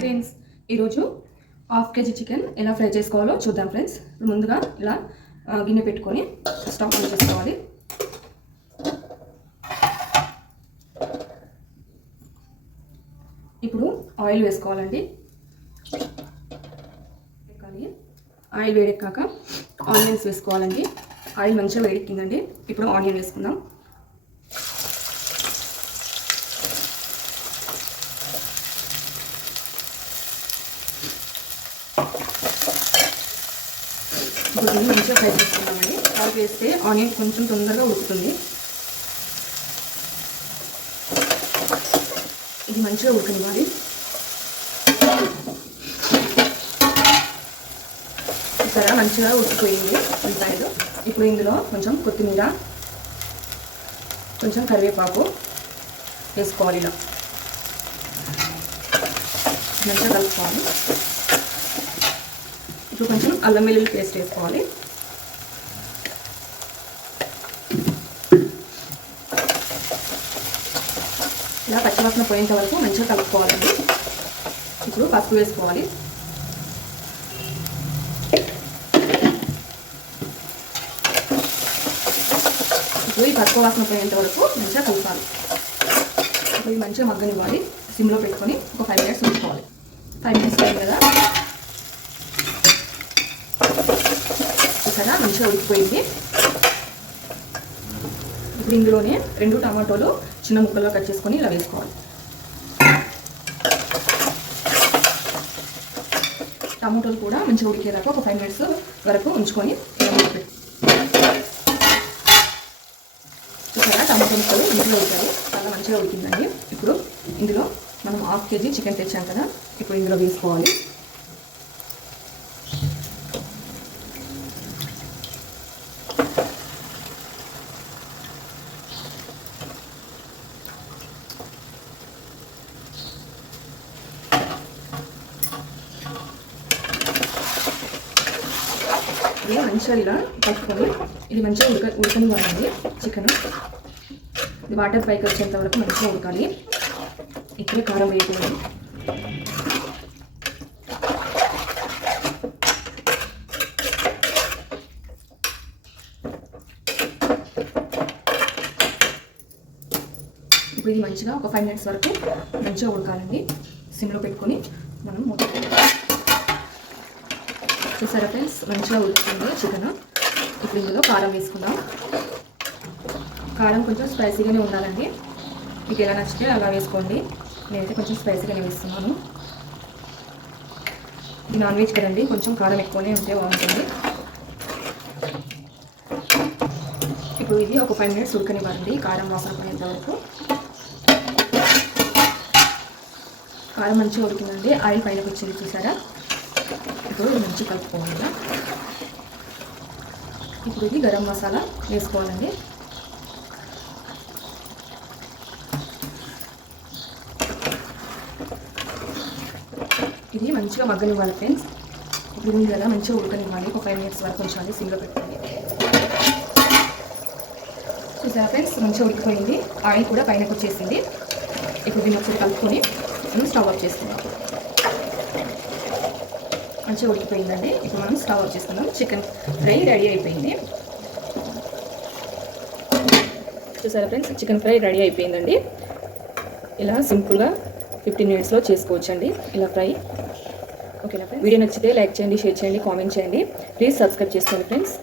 Friends ఈరోజు half KG chicken ఎలా fry చేసుకోవాలో చూద్దాం ఫ్రెండ్స్. ముందుగా ఇలా గిన్నె పెట్టుకొని స్టవ్ ఆన్ చేసుకోవాలి. ఇప్పుడు ఆయిల్ వేసుకోవాలండి. ఆయిల్ వేడెక్కాక ఆనియన్స్ వేసుకోవాలండి. ఆయిల్ మంచిగా వేడెక్కిందండి. ఇప్పుడు ఆనియన్ వేసుకుందాం. ఇప్పుడు మంచిగా ఫ్రై చేసుకున్నామండి ఆయిల్ వేస్తే ఆనియన్ కొంచెం తొందరగా ఉడుకుతుంది. ఇది మంచిగా ఉడకనివ్వాలి. సరే మంచిగా ఉడికిపోయింది ఉల్లిపాయలు ఇప్పుడు ఇందులో కొంచెం కొత్తిమీర కొంచెం కరివేపాకు వేసుకోవాలి ఇలా. మంచిగా కలుపుకోవాలి. ఇప్పుడు కొంచెం అల్లం వెల్లుల్లి పేస్ట్ వేసుకోవాలి. ఇలా పచ్చివాసన పోయేంత వరకు మంచిగా కలుపుకోవాలండి. ఇప్పుడు పసుపు వేసుకోవాలి. ఇప్పుడు ఈ పసుపు వాసన పోయేంత వరకు మంచిగా కలపాలి. ఇప్పుడు ఇది మంచిగా మగ్గనివ్వాలి. సిమ్లో పెట్టుకొని ఒక ఫైవ్ మినిట్స్ ఉంచుకోవాలి. ఫైవ్ మినిట్స్ అయింది కదా? చూసారా మంచిగా ఉడికిపోయింది. ఇప్పుడు ఇందులోనే రెండు టమాటోలు చిన్న ముక్కల్లో కట్ చేసుకొని ఇలా వేసుకోవాలి. టమాటోలు కూడా మంచిగా ఉడికేదాకా ఒక ఫైవ్ మినిట్స్ వరకు ఉంచుకొని ఇలా చూసారా? టమాటో ముక్కలు ఇంట్లో ఉడికాయి. చాలా మంచిగా ఉడికిందండి. ఇప్పుడు ఇందులో మనం హాఫ్ కేజీ చికెన్ తెచ్చాం కదా. ఇప్పుడు ఇందులో వేసుకోవాలి. ఇలా మంచిగా ఇలా పట్టుకొని ఇది మంచిగా ఉడక ఉడకనివ్వాలండి చికెన్ ఇది వాటర్ పైకి వచ్చేంత వరకు మంచిగా ఉడకాలి. ఇక్కడ కారం వేయకూడదు. ఇప్పుడు ఇది మంచిగా ఒక ఫైవ్ మినిట్స్ వరకు మంచిగా ఉడకాలండి. సిమ్లో పెట్టుకొని మనం మూత చూసారా ఫ్రెండ్స్ మంచిగా ఉడుకుతుంది చికెన్ ఇప్పుడు ఇందులో కారం వేసుకుందాం. కారం కొంచెం స్పైసీగానే ఉండాలండి. మీకు ఎలా నచ్చితే అలా వేసుకోండి. నేనైతే కొంచెం స్పైసీగానే వేస్తున్నాను. ఇది నాన్ వెజ్ కదండి కొంచెం కారం ఎక్కువనే ఉంటే బాగుంటుంది. ఇప్పుడు ఇది ఒక ఫైవ్ మినిట్స్ ఉడకనివ్వండి కారం వాసన పడేంత వరకు. కారం మంచిగా ఉడికిందండి. ఆయిల్ పైనకి వచ్చింది చూసారా? ఇప్పుడు మంచి మంచిగా కలుపుకోవాలి ఇప్పుడు ఇది గరం మసాలా వేసుకోవాలండి. ఇది మంచిగా మగ్గనివ్వాలి ఫ్రెండ్స్. ఇప్పుడు ఉంది కదా మంచిగా ఉడకనివ్వాలి? ఒక ఫైవ్ మినిట్స్ వరకు ఉంచాలి సిమ్లో పెట్టాలి చూసారా ఫ్రెండ్స్? మంచిగా ఉడికిపోయింది. ఆయిల్ కూడా పైనకు వచ్చేసింది. ఇప్పుడు దీన్ని ఒకసారి కలుపుకొని మనం స్టవ్ ఆఫ్ చేసుకుందాం మంచిగా ఉడికిపోయిందండి. ఇప్పుడు మనం స్టవ్ వచ్చేస్తున్నాం చికెన్ ఫ్రై రెడీ అయిపోయింది. చూసారా ఫ్రెండ్స్? చికెన్ ఫ్రై రెడీ అయిపోయిందండి. ఇలా సింపుల్గా ఫిఫ్టీన్ మినిట్స్లో చేసుకోవచ్చండి. ఇలా ఫ్రై. ఓకేనా ఫ్రెండ్స్? వీడియో నచ్చితే లైక్ చేయండి షేర్ చేయండి కామెంట్ చేయండి. ప్లీజ్ సబ్స్క్రైబ్ చేసుకోండి ఫ్రెండ్స్.